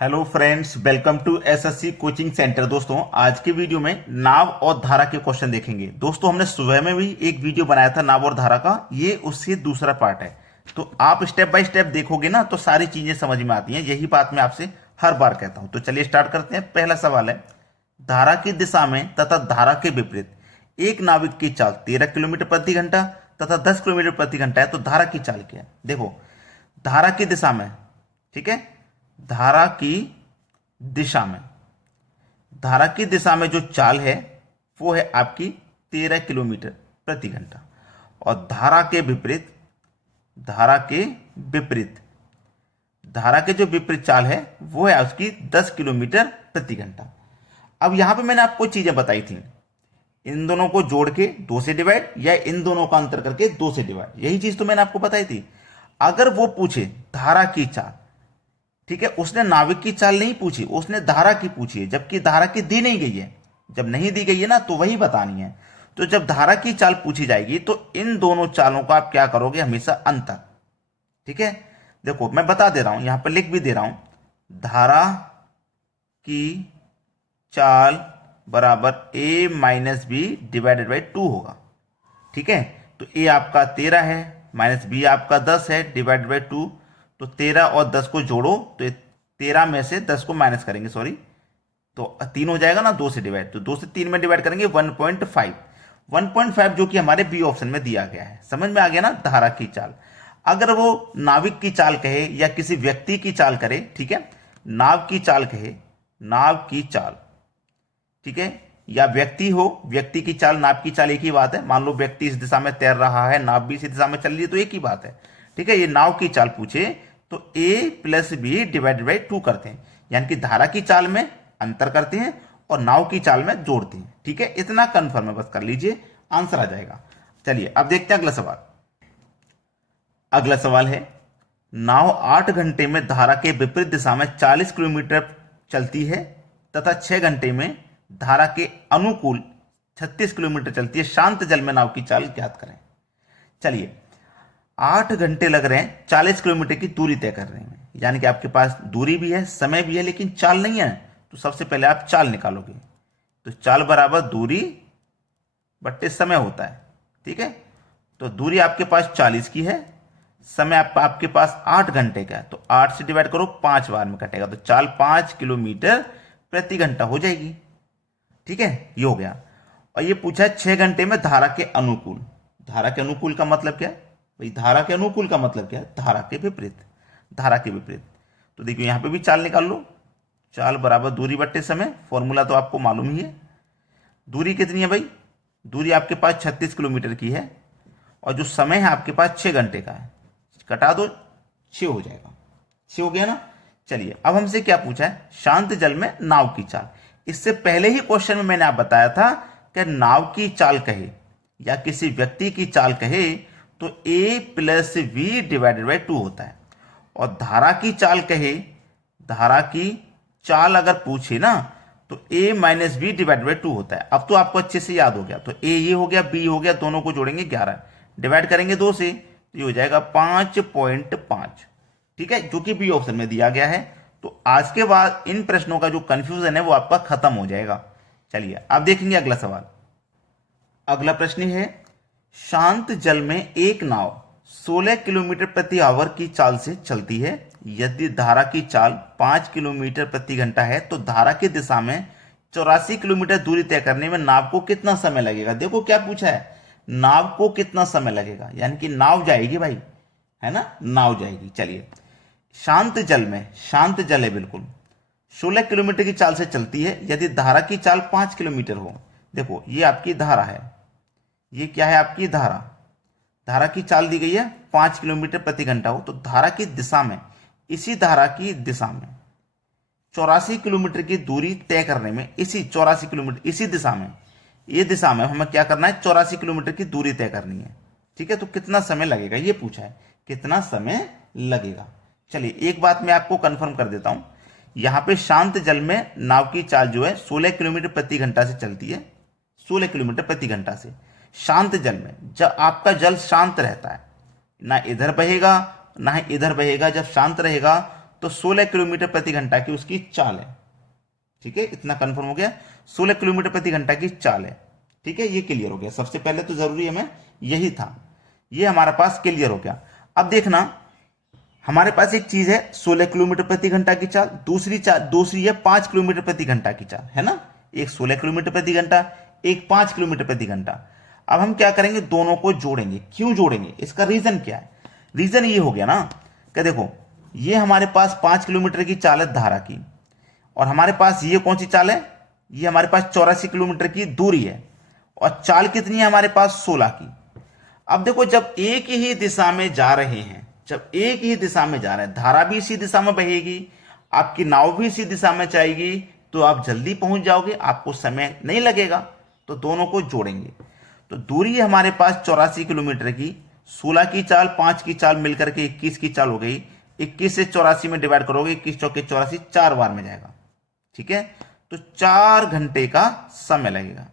Hello friends, welcome to SSC coaching centre. दोस्तों, आज के वीडियो में नाव और धारा के क्वेश्चन देखेंगे। दोस्तों, हमने सुबह में भी एक वीडियो बनाया था नाव और धारा का, ये उससे दूसरा पार्ट है। तो आप स्टेप बाय स्टेप देखोगे ना तो सारी चीजें समझ में आती हैं। यही बात मैं आपसे हर बार कहता हूं। तो चलिए स्टार्ट करते हैं। पहला सवाल है, धारा की दिशा में तथा धारा के विपरीत एक नाविक की चाल 13 किलोमीटर प्रति घंटा तथा 10 किलोमीटर प्रति घंटा है, तो धारा की चाल क्या है? देखो, धारा की दिशा में, ठीक है, धारा की दिशा में, धारा की दिशा में जो चाल है वो है आपकी 13 किलोमीटर प्रति घंटा। और धारा के विपरीत, धारा के विपरीत, धारा के जो विपरीत चाल है वो है उसकी 10 किलोमीटर प्रति घंटा। अब यहां पे मैंने आपको चीजें बताई थी, इन दोनों को जोड़ के 2 से डिवाइड या इन दोनों का अंतर करके 2 से डिवाइड, यही चीज तो मैंने आपको बताई थी। अगर वो पूछे धारा की चाल, ठीक है, उसने नाविक की चाल नहीं पूछी, उसने धारा की पूछी है, जबकि धारा की दी नहीं गई है। जब नहीं दी गई है ना तो वही बतानी है। तो जब धारा की चाल पूछी जाएगी तो इन दोनों चालों का आप क्या करोगे? हमेशा अंतर। ठीक है, देखो मैं बता दे रहा हूं, यहां पर लिख भी दे रहा हूं, धारा की चाल बराबर a minus b divided by 2 होगा। ठीक है, तो a आपका 13 है माइनस b आपका 10 है डिवाइडेड बाई 2। तो 13 और 10 को जोड़ो तो 13 में से 10 को माइनस करेंगे, सॉरी, तो 3 हो जाएगा ना 2 से डिवाइड, तो 2 से 3 में डिवाइड करेंगे 1.5, 1.5 जो कि हमारे बी ऑप्शन में दिया गया है। समझ में आ गया ना धारा की चाल। अगर वो नाविक की चाल कहे या किसी व्यक्ति की चाल करे, ठीक है, नाव की चाल कहे, नाव की चाल, ठीक है, या व्यक्ति हो, व्यक्ति की चाल नाव की चाल एक ही बात है। मान लो व्यक्ति इस दिशा में तैर रहा है, नाव भी इसी दिशा में चल रही है, तो एक ही बात है। ठीक है, ये नाव की चाल पूछे तो a plus b divided by 2 करते हैं, यानी कि धारा की चाल में अंतर करते हैं और नाव की चाल में जोड़ते हैं। ठीक है, इतना कंफर्म है, बस कर लीजिए, आंसर आ जाएगा। चलिए अब देखते हैं अगला सवाल। अगला सवाल है, नाव 8 घंटे में धारा के विपरीत दिशा में 40 किलोमीटर चलती है तथा 6 घंटे में धारा के अनुकूल 36 किलोमीटर चलती है। शांत जल में नाव की चाल ज्ञात करें। चलिए, 8 घंटे लग रहे हैं 40 किलोमीटर की दूरी तय कर रहे हैं, यानी कि आपके पास दूरी भी है, समय भी है, लेकिन चाल नहीं है। तो सबसे पहले आप चाल निकालोगे, तो चाल बराबर दूरी बट्टे समय होता है। ठीक है, तो दूरी आपके पास 40 की है, समय आपके पास 8 घंटे का है, तो 8 से डिवाइड करो, 5 बार में कटेगा, तो चाल 5 किलोमीटर प्रति घंटा हो जाएगी। ठीक है, ये हो गया। और ये पूछा है 6 घंटे में धारा के अनुकूल। धारा के अनुकूल का मतलब क्या है भाई? धारा के अनुकूल का मतलब क्या है? धारा के विपरीत, धारा के विपरीत। तो देखिए यहां पे भी चाल निकाल लो, चाल बराबर दूरी बट्टे समय, फॉर्मूला तो आपको मालूम ही है। दूरी कितनी है भाई? दूरी आपके पास 36 किलोमीटर की है और जो समय है आपके पास 6 घंटे का है, कटा दो, 6 हो जाएगा। 6 हो गया ना। चलिए अब हमसे क्या पूछा है? शांत जल में नाव की चाल। इससे पहले ही क्वेश्चन में मैंने आप बताया था कि नाव की चाल कहे या किसी व्यक्ति की चाल कहे तो a plus b divided by 2 होता है। और धारा की चाल कहे, धारा की चाल अगर पूछे ना तो a minus b divided by 2 होता है। अब तो आपको अच्छे से याद हो गया। तो a ये हो गया, b हो गया, दोनों को जोड़ेंगे 11, डिवाइड करेंगे 2 से, तो ये हो जाएगा 5.5। ठीक है, जो कि बी ऑप्शन में दिया गया है। तो आज के बाद इन प्रश्नों का जो कंफ्यूजन है वो आपका खत्म हो जाएगा। चलिए अब देखेंगे अगला सवाल। अगला प्रश्न है, शांत जल में एक नाव 16 किलोमीटर प्रति आवर की चाल से चलती है। यदि धारा की चाल 5 किलोमीटर प्रति घंटा है तो धारा की दिशा में 84 किलोमीटर दूरी तय करने में नाव को कितना समय लगेगा? देखो क्या पूछा है, नाव को कितना समय लगेगा, यानी कि नाव जाएगी भाई, है ना, नाव जाएगी। चलिए, शांत जल में, शांत जल है बिल्कुल, 16 किलोमीटर की चाल से चलती है यदि धारा की चाल 5 किलोमीटर हो। देखो ये आपकी धारा है, ये क्या है? आपकी धारा। धारा की चाल दी गई है 5 किलोमीटर प्रति घंटा हो, तो धारा की दिशा में, इसी धारा की दिशा में 84 किलोमीटर की दूरी तय करने में, इसी 84 किलोमीटर, इसी दिशा में, ये दिशा में हमें क्या करना है? 84 किलोमीटर की दूरी तय करनी है। ठीक है, तो कितना समय लगेगा ये पूछा है, कितना समय लगेगा। चलिए एक बात मैं आपको कंफर्म कर देता हूं, यहां पे शांत जल में नाव की चाल जो है 16 किलोमीटर प्रति घंटा से चलती है, 16 किलोमीटर प्रति घंटा से। शांत जल में, जब आपका जल शांत रहता है, ना इधर बहेगा ना ही इधर बहेगा, जब शांत रहेगा तो 16 किलोमीटर प्रति घंटा की उसकी चाल है। ठीक है, इतना कंफर्म हो गया, 16 किलोमीटर प्रति घंटा की चाल है। ठीक है, ये क्लियर हो गया। सबसे पहले तो जरूरी हमें यही था, ये हमारे पास क्लियर हो गया। अब देखना, हमारे पास एक चीज है 16 किलोमीटर प्रति घंटा की चाल, दूसरी है 5 किलोमीटर प्रति घंटा की चाल, है ना। एक 16 किलोमीटर प्रति घंटा, एक 5 किलोमीटर प्रति घंटा। अब हम क्या करेंगे, दोनों को जोड़ेंगे। क्यों जोड़ेंगे, इसका रीजन क्या है? रीजन ये हो गया ना कि देखो, ये हमारे पास 5 किलोमीटर की चाल है धारा की, और हमारे पास ये कौन सी चाल है, ये हमारे पास 84 किलोमीटर की दूरी है, और चाल कितनी है हमारे पास 16 की। अब देखो, जब एक ही दिशा में जा रहे हैं, जब एक ही दिशा में जा रहे हैं, धारा भी इसी दिशा में बहेगी, आपकी नाव भी इसी दिशा में जाएगी, तो आप जल्दी पहुंच जाओगे, आपको समय नहीं लगेगा। तो दोनों को जोड़ेंगे, तो दूरी है हमारे पास 84 किलोमीटर की, 16 की चाल, 5 की चाल मिलकर के 21 की चाल हो गई। 21 से 84 में डिवाइड करोगे, 21 चौके 84, 4 बार में जाएगा। ठीक है, तो 4 घंटे का समय लगेगा।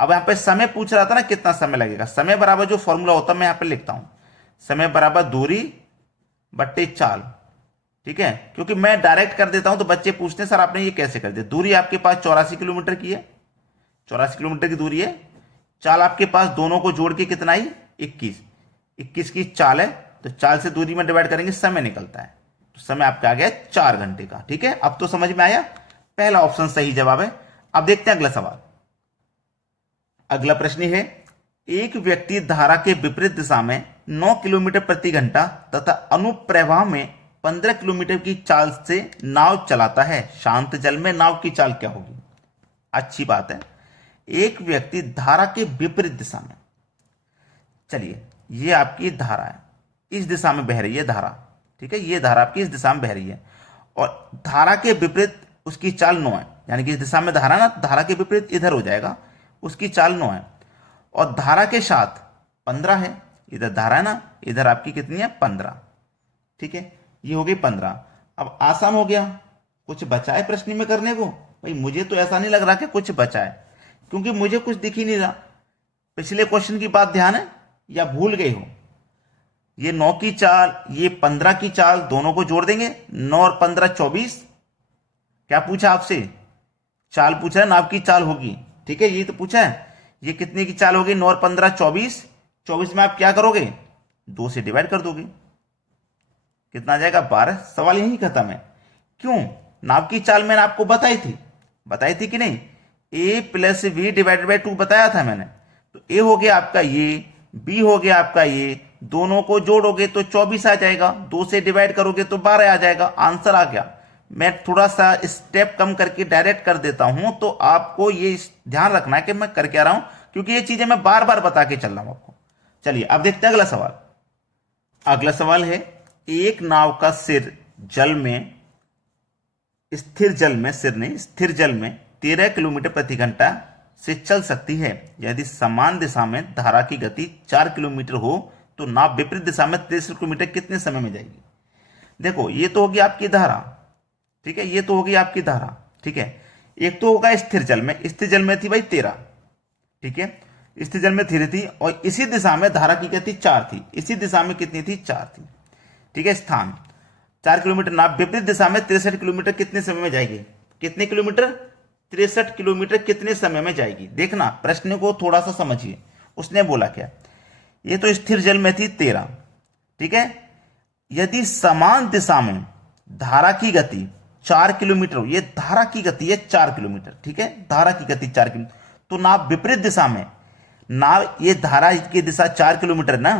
अब यहां पे समय पूछ रहा था ना, कितना समय लगेगा। समय बराबर जो फॉर्मूला होता है मैं यहां पे लिखता हूं, समय बराबर दूरी बट्टे चाल। ठीक है, क्योंकि मैं डायरेक्ट कर देता हूं तो बच्चे पूछते हैं सर आपने ये कैसे कर दिया। दूरी आपके पास 84 किलोमीटर की है, 84 किलोमीटर की दूरी है। चाल आपके पास दोनों को जोड़ के कितना आई, 21 की चाल है, तो चाल से दूरी में डिवाइड करेंगे, समय निकलता है, तो समय आपका आ गया 4 घंटे का। ठीक है, अब तो समझ में आया, पहला ऑप्शन सही जवाब है। अब देखते हैं अगला सवाल। अगला प्रश्न है, एक व्यक्ति धारा के विपरीत दिशा में 9 किलोमीटर प्रति घंटा तथा अनुप्रवाह में 15 किलोमीटर की चाल से नाव चलाता है। शांत जल में नाव की चाल क्या होगी? अच्छी बात है, एक व्यक्ति धारा के विपरीत दिशा में, चलिए ये आपकी धारा है, इस दिशा में बह रही है धारा। ठीक है, ये धारा आपकी इस दिशा में बह रही है, और धारा के विपरीत उसकी चाल 9 है, यानी कि इस दिशा में धारा ना, धारा के विपरीत इधर हो जाएगा, उसकी चाल 9 है, और धारा के साथ 15 है। इधर धारा है ना, इधर आपकी कितनी है, 15। ठीक है, ये हो गई 15। अब आसान हो गया, कुछ बचा है प्रश्न में करने को? भाई मुझे तो ऐसा नहीं लग रहा कि कुछ बचा है, क्योंकि मुझे कुछ दिख ही नहीं रहा। पिछले क्वेश्चन की बात ध्यान है या भूल गए हो? ये 9 की चाल, ये 15 की चाल, दोनों को जोड़ देंगे, 9 और 15 24। क्या पूछा आपसे? चाल पूछा है, नाव की चाल होगी। ठीक है, ये तो पूछा है। ये कितने की चाल होगी, 9 और 15 24। 24 में आप क्या करोगे, 2 से डिवाइड कर दोगे, कितना आ जाएगा, 12। सवाल यही खत्म है। क्यों? नाव की चाल मैंने आपको बताई थी कि नहीं? a plus b divided by 2 बताया था मैंने। तो a हो गया आपका ये, b हो गया आपका ये, दोनों को जोड़ोगे तो 24 आ जाएगा, 2 से डिवाइड करोगे तो 12 आ जाएगा, आंसर आ गया। मैं थोड़ा सा स्टेप कम करके डायरेक्ट कर देता हूं, तो आपको ये ध्यान रखना है कि मैं कर क्या रहा हूं, क्योंकि ये चीजें मैं बार बार बता के चल रहा हूं आपको। चलिए अब देखते हैं अगला सवाल। अगला सवाल है, एक नाव का सिर जल में, स्थिर जल में 13 किलोमीटर प्रति घंटा से चल सकती है। यदि समान दिशा में धारा की गति 4 किलोमीटर हो तो नाव विपरीत दिशा में 63 किलोमीटर कितने समय में जाएगी? देखो, ये तो होगी आपकी धारा। ठीक है, ये तो होगी आपकी धारा। ठीक है, एक तो होगा स्थिर जल में थी भाई 13। ठीक है, स्थिर जल में 13 थी, और इसी दिशा में धारा की गति 4 थी। इसी दिशा में कितनी थी, 4 थी। ठीक है, स्थान 4 किलोमीटर, नाव विपरीत दिशा में 63 किलोमीटर कितने समय में जाएगी? कितने किलोमीटर? 63 किलोमीटर कितने समय में जाएगी? देखना, प्रश्न को थोड़ा सा समझिए। उसने बोला क्या, ये तो स्थिर जल में थी 13। ठीक है, यदि समान दिशा में धारा की गति 4 किलोमीटर हो, ये धारा की गति है 4 किलोमीटर। ठीक है, धारा की गति 4 किलोमीटर, तो नाव विपरीत दिशा में, नाव ये धारा की दिशा 4 किलोमीटर ना,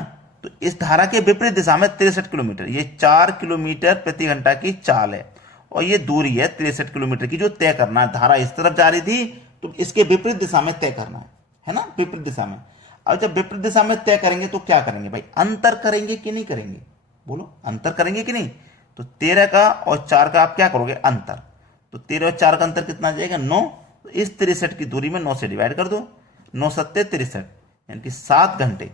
तो इस धारा के विपरीत दिशा में 63 किलोमीटर, ये 4 किलोमीटर प्रति घंटा की चाल है, और ये दूरी है 63 किलोमीटर की जो तय करना है। धारा इस तरफ जा रही थी तो इसके विपरीत दिशा में तय करना है ना, विपरीत दिशा में। अब जब विपरीत दिशा में तय करेंगे तो क्या करेंगे भाई, अंतर करेंगे कि नहीं करेंगे? बोलो, अंतर करेंगे कि नहीं? तो 13 का और 4 का आप क्या करोगे, अंतर। तो 13 और 4 का अंतर कितना आ जाएगा, 9। तो इस 63 की दूरी में 9 से डिवाइड कर दो, 9 सत्ते 63, यानी कि 7 घंटे।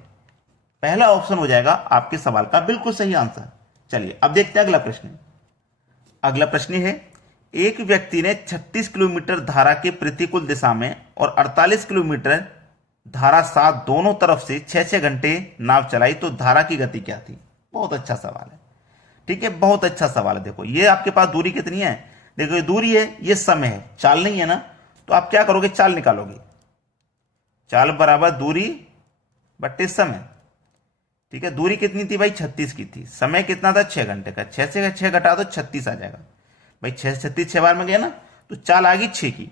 पहला ऑप्शन हो जाएगा आपके सवाल का बिल्कुल सही आंसर। चलिए अब देखते हैं अगला प्रश्न। अगला प्रश्न है, एक व्यक्ति ने 36 किलोमीटर धारा के प्रतिकूल दिशा में और 48 किलोमीटर धारा साथ दोनों तरफ से 6-6 घंटे नाव चलाई, तो धारा की गति क्या थी? बहुत अच्छा सवाल है। ठीक है, बहुत अच्छा सवाल है। देखो ये आपके पास दूरी कितनी है, देखो ये दूरी है, ये समय है, चाल नहीं है ना, तो आप क्या करोगे, चाल निकालोगे। चाल बराबर दूरी बट्टे समय। ठीक है, दूरी कितनी थी भाई, 36 की थी। समय कितना था, 6 घंटे का। 6 से 6 घटा दो, 36 आ जाएगा भाई। 6 से 36 6 बार में गया ना, तो चाल आ गई 6 की।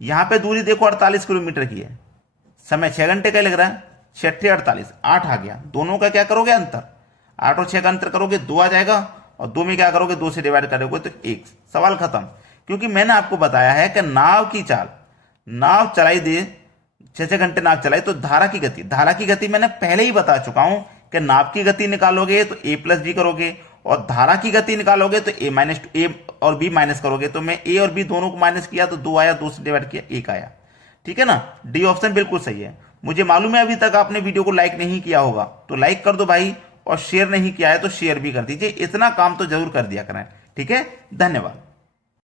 यहां पे दूरी देखो 48 किलोमीटर की है, समय 6 घंटे का लग रहा है। 6 48, 8 आ गया। दोनों का क्या करोगे, अंतर। 8 और 6 का अंतर करोगे, 2 आ जाएगा। और 2 में क्या करोगे, 2 से डिवाइड करोगे तो 1। सवाल खत्म। क्योंकि मैंने आपको बताया है कि नाव की चाल, नाव चलाई दे 6 घंटे नाव चलाई, तो धारा की गति, धारा की गति मैंने पहले ही बता चुका हूं कि नाव की गति निकालोगे तो a प्लस बी करोगे, और धारा की गति निकालोगे तो a माइनस ए और b माइनस करोगे। तो मैं a और b दोनों को माइनस किया तो 2 आया, 2 से डिवाइड किया 1 आया। ठीक है ना, डी ऑप्शन बिल्कुल सही है। मुझे मालूम है अभी तक आपने वीडियो को लाइक नहीं किया होगा, तो लाइक कर दो भाई, और शेयर नहीं किया है तो शेयर भी कर दीजिए। इतना काम तो जरूर कर दिया करें। ठीक है, धन्यवाद।